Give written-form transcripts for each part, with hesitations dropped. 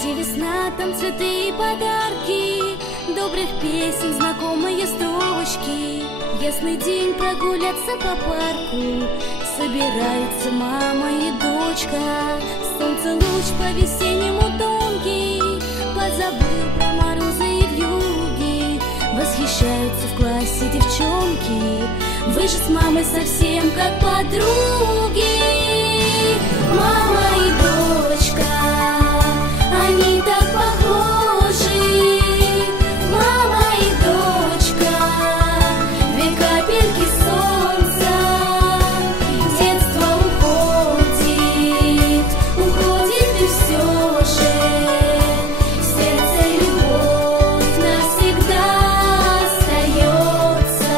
где весна, там цветы и подарки, добрых песен, знакомые строчки. Ясный день прогуляться по парку, собираются мама и дочка. Солнце луч по-весеннему тонкий, позабыл про морозы и вьюги. Восхищаются в классе девчонки, вы же с мамой совсем как подруги. Мама и дочка, они так похожи. Мама и дочка, две капельки солнца. Детство уходит, уходит и все же в сердце любовь навсегда остается.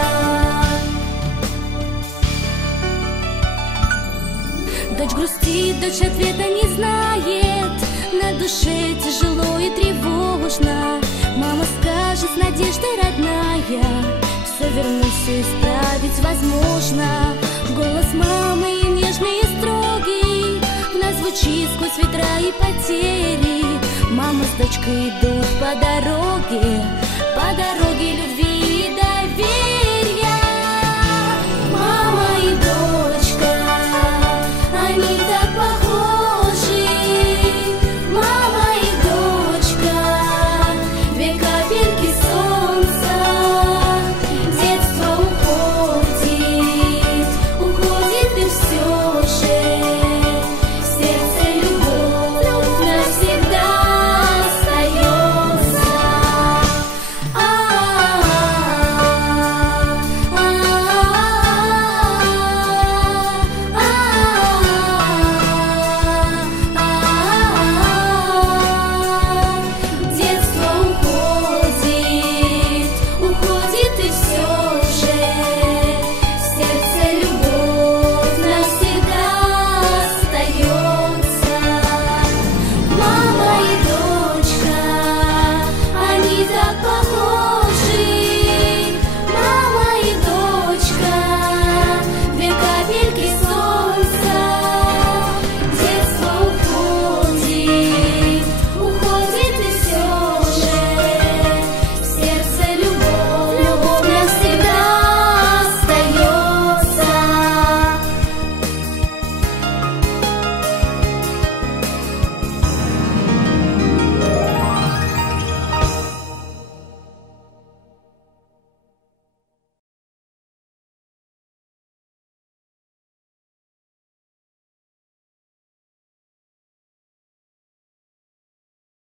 Дочь грустит, дочь ответа не знает, на душе тяжело и тревожно. Мама скажет с надеждой родная, все вернуть, все исправить возможно. Голос мамы нежный и строгий вновь звучит сквозь ветра и потери. Мама с дочкой идут по дороге любви